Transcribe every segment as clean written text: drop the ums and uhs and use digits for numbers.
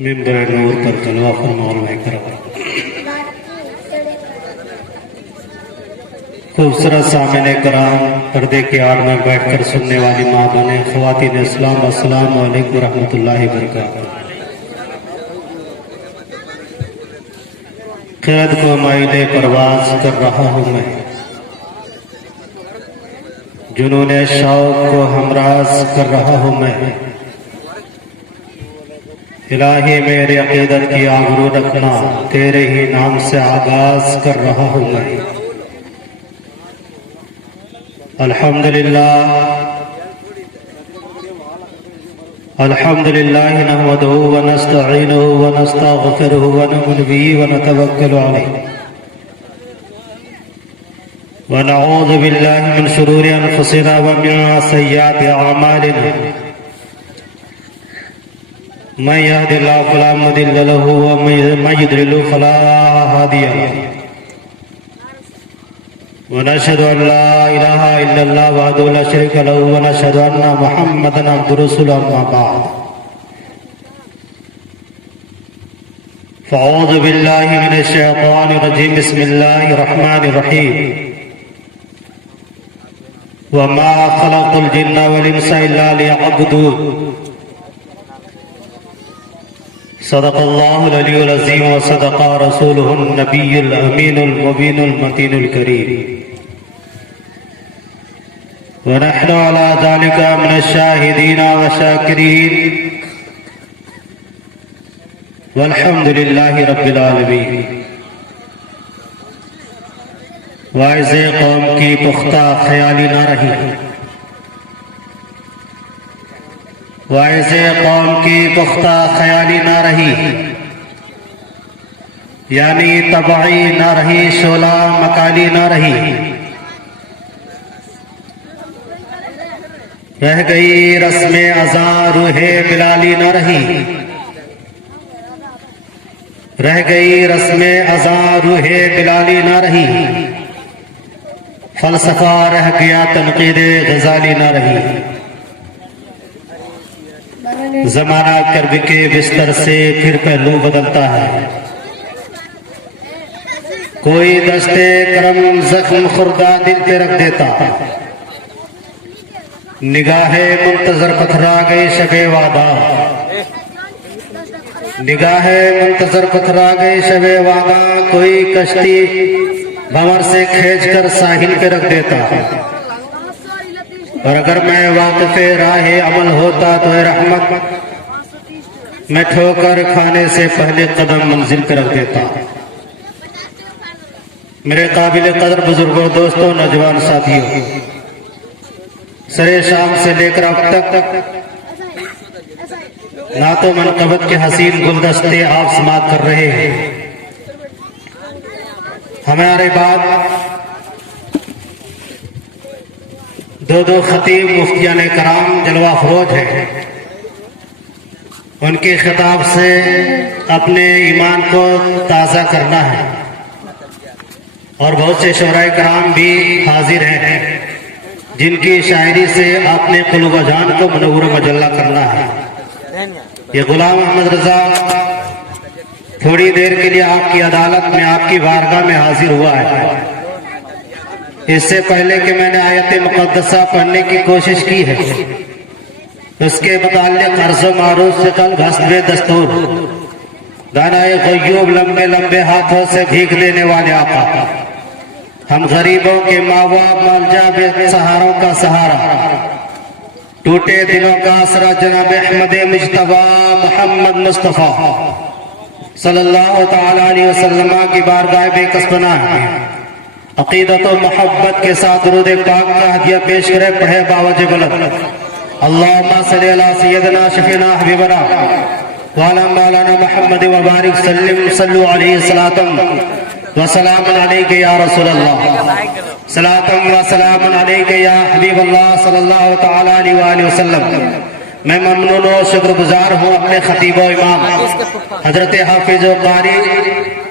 ممبر نور پر جلوہ فرما علماء کرام، خوبصورت سامعین کرام، پردے کے آڑ میں بیٹھ کر سننے والی ماں بہنیں، خواتین اسلام، السلام علیکم ورحمۃ اللہ وبرکاتہ۔ خرد کو مائل پرواز کر رہا ہوں میں، جنون شوق کو ہمراز کر رہا ہوں میں، الہی میرے عقیدت کی آبرو رکھنا، تیرے ہی نام سے آغاز کر رہا ہوں میں۔ الحمدللہ نحمدہ ونستعینہ ونستغفرہ ونؤمن بہ ونتوکل علیہ ونعوذ باللہ من شرور انفسنا ومن سیئات اعمالنا، من يهد الله فلا مضل له ومن يضلل فلا هادي له، ونشهد ان لا اله الا الله وحده لا شريك له، ونشهد ان محمدا عبده ورسوله، اما بعد فاعوذ بالله من الشيطان الرجيم، بسم الله الرحمن الرحيم، وما خلقت الجن والانس الا ليعبدون، صدق اللہ العلی العظیم وصدق رسولہ النبی الامین المبین المتین الکریم، ونحن على ذلك من الشاہدین والشاکرین، والحمد للہ رب العالمین۔ واعظ قوم کی پختہ خیالی نہ رہی، واعظ قوم کی پختہ خیالی نہ رہی، یعنی طبعی نہ رہی، شعلہ مکالی نہ رہی، رہ گئی رسم ازاں روح بلالی نہ رہی، رہ گئی رسم ازاں روح بلالی نہ رہی، فلسفہ رہ گیا تنقید غزالی نہ رہی، زمانہ کرب کے بستر سے پھر پہلو بدلتا ہے، کوئی دستے کرم زخم خوردہ دل پہ رکھ دیتا، نگاہ منتظر پتھرا گئی شب وعدہ، نگاہ منتظر پتھرا گئی شب وعدہ، کوئی کشتی بھنور سے کھینچ کر ساحل پہ رکھ دیتا، اور اگر میں واقف راہ عمل ہوتا تو اے رحمت، میں ٹھوکر کھانے سے پہلے قدم منزل پہ رکھ دیتا۔ میرے قابل قدر بزرگوں، دوستوں، نوجوان ساتھیوں، سرے شام سے لے کر اب تک نعت و منقبت کے حسین گلدستے آپ سماعت کر رہے ہیں۔ ہمارے بعد دو خطیب مفتیان کرام جلوہ افروز ہیں، ان کے خطاب سے اپنے ایمان کو تازہ کرنا ہے، اور بہت سے شعراء کرام بھی حاضر ہیں جن کی شاعری سے اپنے قلوب و جان کو منور و مجلہ کرنا ہے۔ یہ غلام احمد رضا تھوڑی دیر کے لیے آپ کی عدالت میں، آپ کی بارگاہ میں حاضر ہوا ہے۔ اس سے پہلے کہ میں نے آیت مقدسہ پڑھنے کی کوشش کی ہے، اس کے متعلق عرض و معروض سے قلب حسب دستور، دانائے غیوب لمبے لمبے ہاتھوں سے بھیگ لینے والے آقا، ہم غریبوں کے ماوا مالجا بے سہاروں کا سہارا، ٹوٹے دلوں کا آسرا جناب احمد مجتبی محمد مصطفیٰ صلی اللہ تعالیٰ علیہ وسلم کی بارگاہ بے کس پناہ ہے، عقیدت و محبت کے ساتھ درود پاک کا ہدیہ پیش کرے، پڑھے باوجہ بلند، اللہم صلی علی سیدنا شفینا حبیبنا وعلی مولانا محمد وبارک سلم، صلو علیہ صلاۃ و سلام علیک یا رسول اللہ، صلاۃ و سلام علیک یا حبیب اللہ صلی اللہ تعالیٰ علیہ وآلہ وسلم۔ میں ممنون و شکر گزار ہوں اپنے خطیب و امام حضرت حافظ و قاری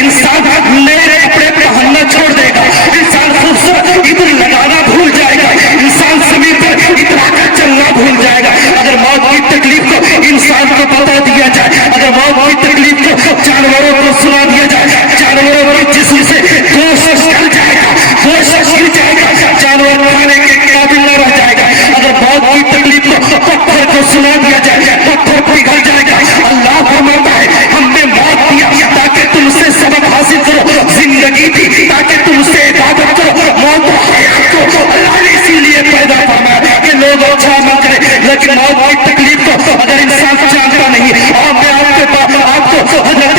انسان نئے کپڑے پہننا چھوڑ دے گا، انسان خوبصورت عطر لگانا بھول جائے گا، انسان زمین پر اترا کر چلنا بھول جائے گا۔ اگر موت کی تکلیف کو انسان کو بتا دیا جائے، اگر موت کی تکلیف کو جانوروں کو سنا دیا جائے، جانوروں کے جسم سے گوشت نکل جائے گا، گوشت گر جائے گا، جانور کھانے کے قابل نہ رہ جائے گا۔ اگر موت کی تکلیف کو پتھر کو سنا دیا جائے، پتھر پگھل جائے گا۔ اللہ فرماتا ہے ہم نے موت دیا تاکہ تم سے سبق حاصل کرو، زندگی دی تاکہ تم سے عبادت کرو۔ موت و حیات کو اللہ نے اسی لیے پیدا فرمایا کہ لوگ اچھا عمل کریں، لیکن موت کی تکلیف کو اگر انسان جانتا نہیں، اور میں آپ کو حضرت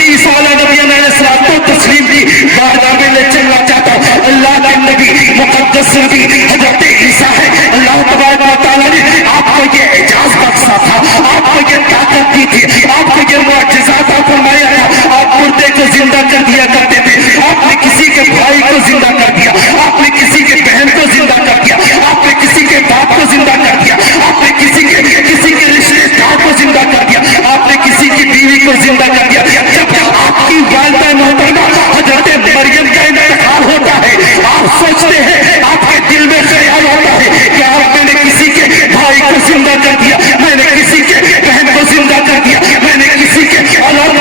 عیسیٰ علیہ نبی علیہ السلام کو تسلیم کی بارگاہ میں لے چلنا چاہتا ہوں۔ اللہ کے نبی مقدس نبی حضرت عیسیٰ ہے، اللہ تبارک و تعالیٰ نے آپ کو یہ اعجاز بخشا تھا، آپ کو یہ طاقت دی تھی، آپ کو یہ معجزات فرمایا تھا۔ آپ مردے کو زندہ کر دیا کرتے تھے، آپ نے کسی کے بھائی کو زندہ کر دیا، آپ نے کسی کے بہن کو زندہ کر دیا، آپ نے کسی کے باپ کو زندہ کر دیا، آپ نے کسی کے رشتے دار کو زندہ کر دیا، آپ نے کسی کی بیوی کو زندہ کر دیا۔ جب آپ کی والدہ محترمہ حضرت مریم کا انتقال ہوتا ہے، آپ سوچتے ہیں، آپ کے دل میں خیال ہوتا ہے کہ آپ میں نے کسی کے بھائی کو زندہ کر دیا، میں نے کسی کے بہن کو زندہ کر دیا، میں نے کسی کی اولاد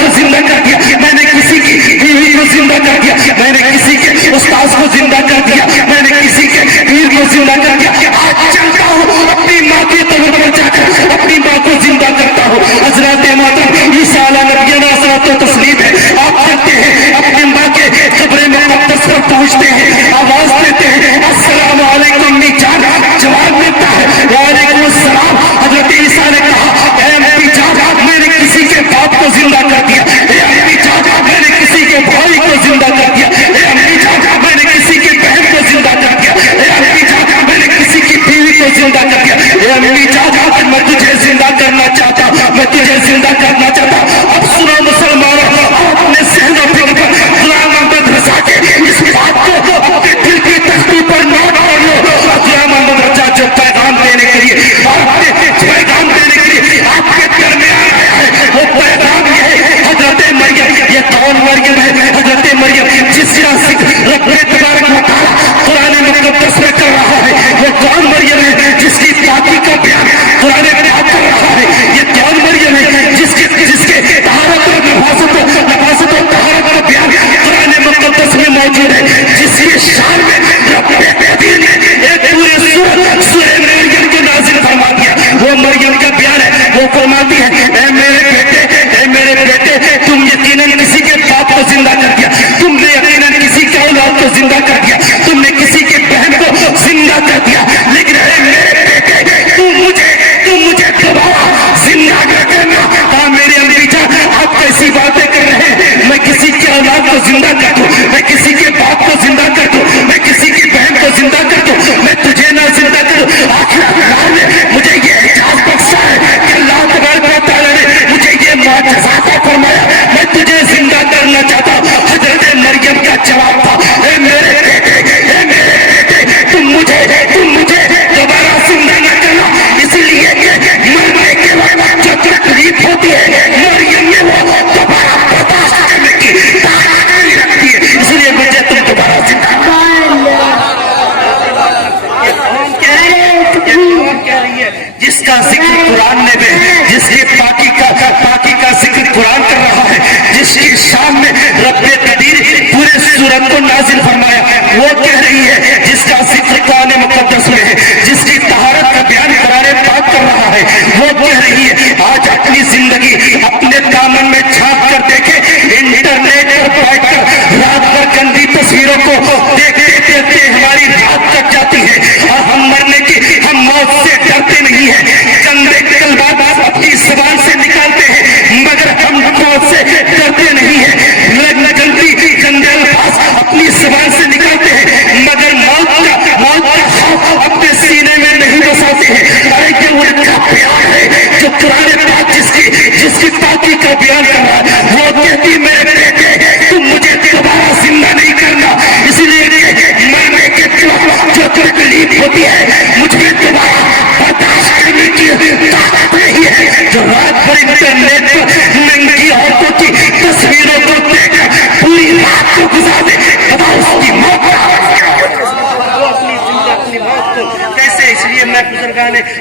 کو زندہ کر دیا، میں نے کسی کی بیوی کو زندہ کر دیا، میں نے کسی کے استاذ کو زندہ کر دیا، میں نے کسی کے پیر کو زندہ کر دیا۔ آج چلتا ہوں اپنی ماں کی قبر پر جا کر اپنی ماں کو زندہ کرتا ہوں۔ حضرت محترم عیسیٰ علیہ نبی علیہ الصلوۃ والتسلیم ہے، آپ کرتے ہیں اپنی ماں کے قبر مقدس پر پہنچتے ہیں، آواز دیتے ہیں السلام علیکم امی جان، جواب ملتا ہے وعلیکم السلام۔ حضرت عیسیٰ نے کہا اے امی جان، میں نے کسی کے باپ کو زندہ کر دیا، اے امی جان میں نے کسی کے بھائی کو زندہ کر دیا، اے امی جان میں نے کسی کی بہن کو زندہ کر دیا، اے امی جان میں نے کسی کی بیوی کو زندہ کر دیا، اے امی جان میں تجھے زندہ کرنا چاہتا، میں تجھے زندہ کرنا چاہتا۔ اب سنو مسلمانوں، اپنے ذہن و فکر پر غلام محمد رضا کے اس بات کو اپنے دل کی تختی پر نوٹ کر لو۔ غلام محمد رضا جو پیغام دینے کے لیے آپ کے درمیان آیا ہے، وہ پیغام یہ ہے حضرت مریم۔ یہ کون مریم ہے؟ حضرت مریم جس کا ذکر رب تبارک و تعالیٰ قرآن مقدس میں کر رہا ہے، وہ کون مریم ہے جس کی پاکی کا بیان قرآن پاک کر رہا ہے؟ یہ کون مریم ہے جس کے طہارت اور نفاست و طہارت کا بیان قرآن مقدس میں موجود ہے، جس کی شان میں رب قدیر نے ایک پورے سورہ مریم کو نازل فرما دیا۔ وہ مریم کا بیان ہے، وہ فرماتی ہے اے میرے بیٹے تم یقیناً کسی کے باپ کو زندہ کر دیا، تم نے یقیناً کسی کے اولاد کو زندہ کر دیا، تم نے کسی کے بہن کو زندہ کر دیا، لیکن اے میرے بیٹے تم مجھے دوبارہ زندہ کر دینا۔ ہاں میرے امی جان آپ کیسی باتیں کر رہے ہیں؟ میں کسی کے اولاد کو زندہ کر دوں، میں کسی کے باپ کو زندہ کر دوں، میں کسی کی بہن کو زندہ کر دوں، میں تجھے نہ زندہ کروں؟ آخر اللہ نے مجھے یہ اعجاز بخشا ہے کہ اللہ تبارک و تعالیٰ نے مجھے یہ معجزات فرمایا، میں تجھے زندہ کرنا چاہتا ہوں۔ حضرت مریم کا جواب تھا اے میرے بیٹے تم مجھے دوبارہ زندہ نہ کرنا، اس لیے کہ مرنے کے وقت جو تکلیف ہوتی ہے مریم میں وہ دوبارہ برداشت کرنے کی طاقت نہیں رکھتی ہے، اس لیے مجھے تم دوبارہ زندہ جس کا ذکر قرآن نے بھی، جس کی پاکی کا ذکر قرآن کر رہا ہے، جس کی شان میں رب قدیر پورے سورت کو نازل فرمایا، وہ کہہ رہی ہے جس کا ذکر قرآن مقدس میں ہے، جس کی طہارت کا بیان قرآن پاک کر رہا ہے، وہ کہہ رہی ہے آج اپنی زندگی اپنے دامن میں چھاپ کر دیکھے، انٹرنیٹ پر بیٹھ کر رات بھر گندی تصویروں کو دیکھتے دیکھتے ہماری رات کٹ جاتی ہے، اور ہم موت سے ڈرتے نہیں ہیں، گندے کلمات اپنی زبان سے نکالتے ہیں مگر ہم موت سے ڈرتے نہیں ہیں، گندے الفاظ اپنی زبان سے نکالتے ہیں مگر موت کا خوف اپنے سینے میں نہیں بساتے ہیں۔ ارے یہ ان کا پیار ہے جو قرآن پاک جس کی پاکی کا بیان کر رہا ہے، وہ کہتی میرے بیٹے تم مجھے دوبارہ زندہ نہیں کرنا، اس لیے مرنے کے وقت جو تکلیف ہوتی ہے مجھے دوبارہ برداشت کرنے کی طاقت نہیں ہے۔ جو رات بھر انٹرنیٹ پر ننگی عورتوں کی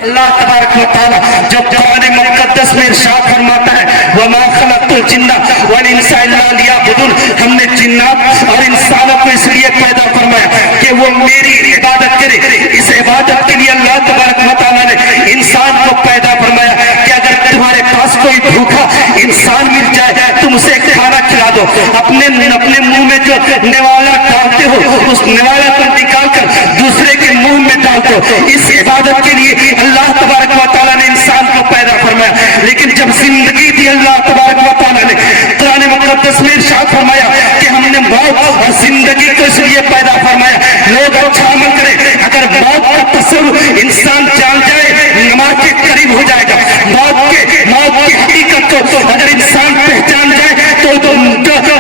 اللہ تبارک و تعالی جو قرآن مقدس میں ارشاد فرماتا ہے وَمَا خَلَقْتُ الْجِنَّ وَالْإِنسَ إِلَّا لِيَعْبُدُونَ، ہم نے جنات اور انسانوں کو اس لیے پیدا فرمایا کہ وہ میری عبادت کرے. اس عبادت کے لیے اللہ تبارک و تعالی نے انسان کو پیدا فرمایا کہ اگر تمہارے پاس کوئی بھوکا انسان مل جائے تم اسے کھانا کھلا دو. اپنے منہ میں جو نوالا ڈالتے ہو اس نوالا کو نکال کر دوسرے کے منہ میں ڈال دو. اس عبادت کے لیے اللہ تبارک و تعالیٰ نے انسان کو پیدا فرمایا. لیکن جب زندگی دی اللہ تبارک و تعالیٰ نے قرآن مقدس میں ارشاد فرمایا کہ ہم نے موت اور زندگی کو اس لیے پیدا فرمایا لوگ اچھا عمل کریں. اگر موت کا تصور انسان جان جائے نماز کے قریب ہو جائے گا. موت کی حقیقت کو اگر انسان پہچان جائے تو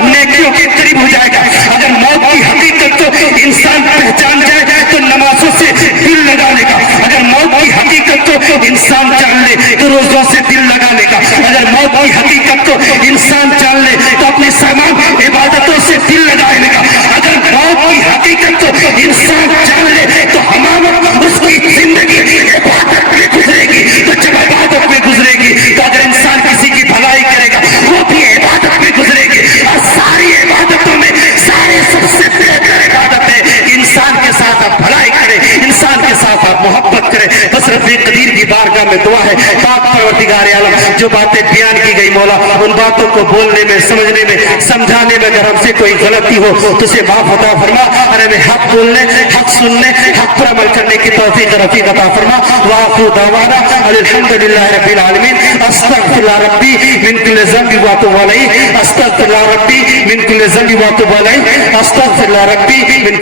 نیکیوں کے قریب ہو جائے گا. اگر موت کی حقیقت کو انسان پہچان جائے تو نمازوں سے دل لگا لے گا. اگر موت کی حقیقت کو انسان جان لے تو روزوں سے دل لگا لے گا. اگر موت کی حقیقت کو انسان جان لے تو اپنے سامان عبادتوں سے دل لگا لے گا. اگر موت کی حقیقت کو انسان جان لے تو ہمارا اس کی زندگی عبادت میں گزرے گی. تو جب عبادت میں گزرے گی تو اگر انسان کسی کی بھلائی کرے گا وہ بھی عبادت میں گزرے گی. اور ساری عبادتوں میں سب سے بہتر عبادت ہے انسان کے ساتھ آپ بھلائی کریں, انسان کے ساتھ آپ محبت کریں. بس رب قدیر کی بارگاہ میں دعا ہے پاک پروردگار عالم جو باتیں بیان کی گئی مولا ان باتوں کو بولنے میں سمجھنے میں سمجھانے میں اگر ہم سے کوئی غلطی ہو تو اسے معاف عطا فرما اور ہمیں حق بولنے حق سننے حق پر عمل کرنے کی توفیق رفیق عطا فرما. وآخر دعوانا الحمدللہ رب العالمین. استغفر اللہ ربی من کل ذنب واتوب الیہ. استغفر اللہ ربی من کل ذنب واتوب الیہ. استغفر اللہ ربی من